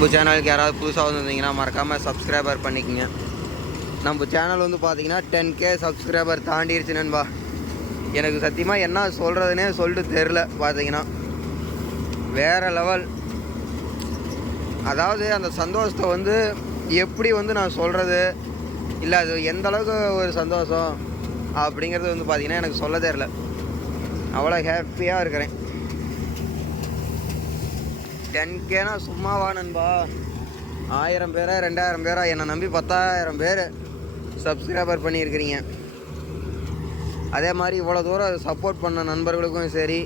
நம்ம சேனலுக்கு யாராவது புதுசாக வந்திருந்தீங்கன்னா மறக்காமல் சப்ஸ்கிரைபர் பண்ணிக்கோங்க. நம்ம சேனல் வந்து பார்த்தீங்கன்னா டென் கே சப்ஸ்கிரைபர் தாண்டிடுச்சு நண்பா. எனக்கு சத்தியமாக என்ன சொல்கிறதுனே சொல்லிட்டு தெரில பார்த்தீங்கன்னா வேறு லெவல் அதாவது அந்த சந்தோஷத்தை வந்து எப்படி வந்து நான் சொல்கிறது இல்லை அது எந்த அளவுக்கு ஒரு சந்தோஷம்? அப்படிங்கிறது வந்து பார்த்திங்கன்னா எனக்கு சொல்ல தெரில அவ்வளோ ஹாப்பியாக இருக்கிறேன். டென் கேனா சும்மாவா நண்பா? ஆயிரம் பேரா ரெண்டாயிரம் பேரா? என்னை நம்பி பத்தாயிரம் பேர் சப்ஸ்கிரைபர் பண்ணியிருக்கிறீங்க. அதே மாதிரி இவ்வளோ தூரம் சப்போர்ட் பண்ண நண்பர்களுக்கும் சரி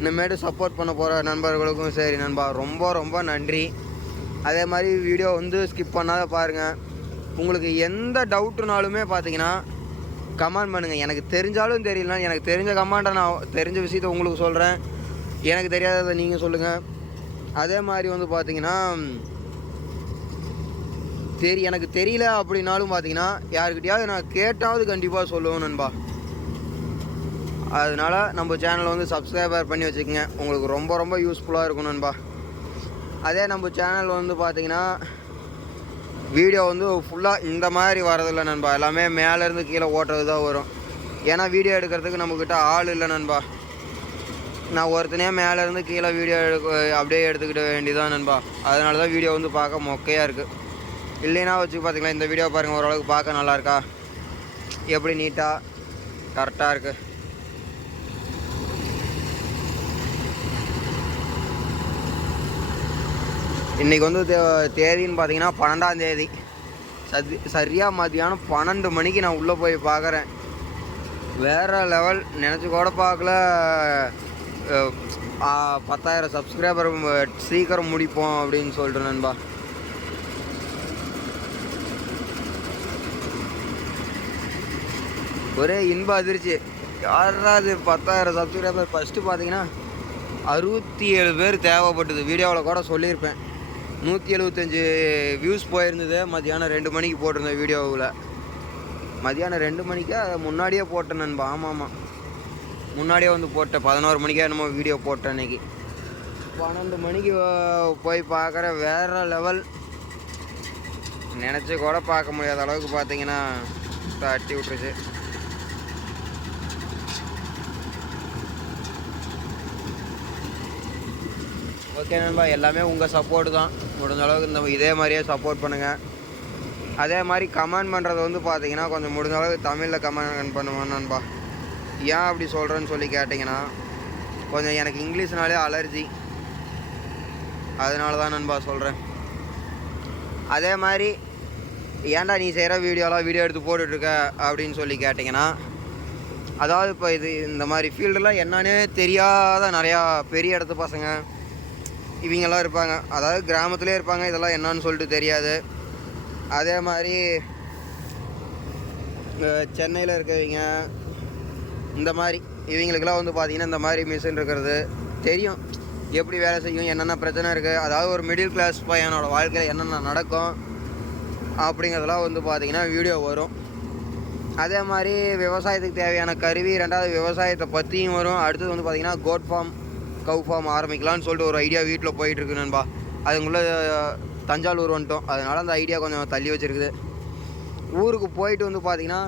இனிமேட்டு சப்போர்ட் பண்ண போகிற நண்பர்களுக்கும் சரி நண்பா ரொம்ப ரொம்ப நன்றி. அதே மாதிரி வீடியோ வந்து ஸ்கிப் பண்ணாத பாருங்கள் உங்களுக்கு எந்த டவுட்டுனாலுமே பார்த்தீங்கன்னா கமெண்ட் பண்ணுங்கள் எனக்கு தெரிஞ்சாலும் தெரியலனா எனக்கு தெரிஞ்ச கமாண்டை நான் தெரிஞ்ச விஷயத்த உங்களுக்கு சொல்கிறேன் எனக்கு தெரியாததை நீங்கள் சொல்லுங்கள் அதே மாதிரி வந்து பார்த்தீங்கன்னா தெரி எனக்கு தெரியல அப்படின்னாலும் பார்த்தீங்கன்னா யாருக்கிட்டையாவது நான் கேட்டாவது கண்டிப்பாக சொல்லுவேன் நண்பா. அதனால் நம்ம சேனலை வந்து சப்ஸ்கிரைபர் பண்ணி வச்சுக்கோங்க. உங்களுக்கு ரொம்ப ரொம்ப யூஸ்ஃபுல்லாக இருக்கும் நண்பா. அதே நம்ம சேனல் வந்து பார்த்தீங்கன்னா வீடியோ வந்து ஃபுல்லாக இந்த மாதிரி வரதில்லை நண்பா. எல்லாமே மேலேருந்து கீழே ஓட்டுறது தான் வரும். ஏன்னா வீடியோ எடுக்கிறதுக்கு நம்மக்கிட்ட ஆள் இல்லை நண்பா. நான் ஒருத்தனையாக மேலேருந்து கீழே வீடியோ எடுக்க அப்படியே எடுத்துக்கிட்ட வேண்டியதான் நண்பா. அதனால தான் வீடியோ வந்து பார்க்க மொக்கையாக இருக்குது இல்லைன்னா வச்சு பார்த்திங்களா இந்த வீடியோ பாருங்கள் ஓரளவுக்கு பார்க்க நல்லாயிருக்கா எப்படி நீட்டாக கரெக்டாக இருக்குது இன்றைக்கி வந்து தே- தேதின்னு பார்த்தீங்கன்னா பன்னெண்டாம் தேதி. சதி சரியாக மதியானம் பன்னெண்டு மணிக்கு நான் உள்ளே போய் பார்க்குறேன் வேறு லெவல் நினச்சி கூட பார்க்கல. பத்தாயிரம் சப்ஸ்கிரைபர் சீக்கிரம் முடிப்போம் அப்படின்னு சொல்கிறேன் நண்பா. ஒரே இன்ப அதிர்ச்சி. யாராவது பத்தாயிரம் சப்ஸ்கிரைபர் ஃபஸ்ட்டு பார்த்தீங்கன்னா அறுபத்தி ஏழு பேர் தேவைப்பட்டது. வீடியோவில் கூட சொல்லியிருப்பேன். நூற்றி எழுபத்தஞ்சி வியூஸ் போயிருந்தது. மத்தியானம் ரெண்டு மணிக்கு போட்டிருந்தேன் வீடியோவில். மதியானம் ரெண்டு மணிக்கா முன்னாடியே போட்டேன் நண்பா. ஆமாம் ஆமாம். முன்னாடியே வந்து போட்டேன் பதினோரு மணிக்கே என்னமோ வீடியோ போட்டேன் அன்னைக்கு பன்னெண்டு மணிக்கு போய் பார்க்குற வேற லெவல் நினச்சி கூட பார்க்க முடியாத அளவுக்கு பார்த்தீங்கன்னா தட்டி விட்டுருச்சு. ஓகே நண்பா எல்லாமே உங்கள் சப்போர்ட் தான். முடிஞ்ச அளவுக்கு இந்த இதே மாதிரியே சப்போர்ட் பண்ணுங்கள் அதே மாதிரி கமெண்ட் பண்ணுறது வந்து பார்த்தீங்கன்னா கொஞ்சம் முடிஞ்ச அளவுக்கு தமிழில் கமெண்ட் பண்ணுவோம் நண்பா? ஏன் அப்படி சொல்கிறேன்னு சொல்லி கேட்டிங்கன்னா கொஞ்சம் எனக்கு இங்கிலீஷ்னாலே அலர்ஜி. அதனால தான் நண்பா சொல்கிறேன் அதே மாதிரி ஏன்டா நீ செய்கிற வீடியோலாம் வீடியோ எடுத்து போட்டுட்ருக்க அப்படின்னு சொல்லி கேட்டிங்கன்னா அதாவது இப்போ இது இந்த மாதிரி ஃபீல்டெலாம் என்னன்னே தெரியாத நிறையா பெரிய இடத்து பசங்க இவங்கெல்லாம் இருப்பாங்க. அதாவது கிராமத்துலேயே இருப்பாங்க இதெல்லாம் என்னன்னு சொல்லிட்டு தெரியாது. அதே மாதிரி சென்னையில் இருக்கவங்க இந்த மாதிரி இவங்களுக்கெல்லாம் வந்து பார்த்திங்கன்னா இந்த மாதிரி மிஷின் இருக்கிறது தெரியும். எப்படி வேலை செய்யும் என்னென்ன பிரச்சனை இருக்குது அதாவது ஒரு மிடில் கிளாஸ் பையனோட வாழ்க்கையில் என்னென்ன நடக்கும் அப்படிங்கிறதெல்லாம் வந்து பார்த்திங்கன்னா வீடியோ வரும். அதே மாதிரி விவசாயத்துக்கு தேவையான கருவி ரெண்டாவது விவசாயத்தை பற்றியும் வரும். அடுத்தது வந்து பார்த்திங்கன்னா கோட் ஃபார்ம் கவு ஃபார்ம் ஆரம்பிக்கலாம்னு சொல்லிட்டு ஒரு ஐடியா வீட்டில் போயிட்டுருக்கு நண்பா. அதுக்குள்ளே தஞ்சாவூர் வந்துட்டோம். அதனால் அந்த ஐடியா கொஞ்சம் தள்ளி வச்சுருக்குது. ஊருக்கு போயிட்டு வந்து பார்த்திங்கன்னா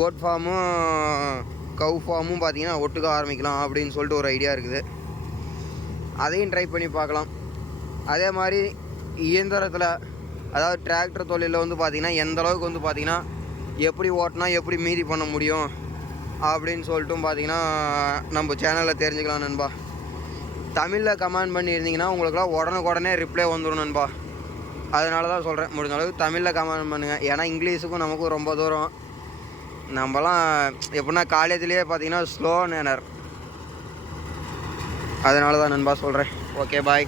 கோட் ஃபார்மும் கவு ஃபார்மும் பார்த்தீங்கன்னா ஒட்டுக்க ஆரம்பிக்கலாம் அப்படின்னு சொல்லிட்டு ஒரு ஐடியா இருக்குது. அதையும் ட்ரை பண்ணி பார்க்கலாம். அதே மாதிரி இயந்திரத்தில் அதாவது டிராக்டர் தொழிலில் வந்து பார்த்திங்கன்னா எந்த அளவுக்கு வந்து பார்த்திங்கன்னா எப்படி ஓட்டினா எப்படி மீதி பண்ண முடியும் அப்படின்னு சொல்லிட்டும் பார்த்திங்கன்னா நம்ம சேனலில் தெரிஞ்சுக்கலாம் நண்பா. தமிழில் கமெண்ட் பண்ணியிருந்தீங்கன்னா உங்களுக்குலாம் உடனுக்குடனே ரிப்ளை வந்துடும் நண்பா. அதனால தான் சொல்கிறேன் முடிஞ்ச அளவுக்கு தமிழில் கமெண்ட் பண்ணுங்கள் ஏன்னா இங்கிலீஷுக்கும் நமக்கும் ரொம்ப தூரம். நம்மலாம் எப்படின்னா காலேஜ்லேயே பார்த்தீங்கன்னா ஸ்லோ நேனர் அதனால தான் நண்பா சொல்கிறேன் ஓகே பாய்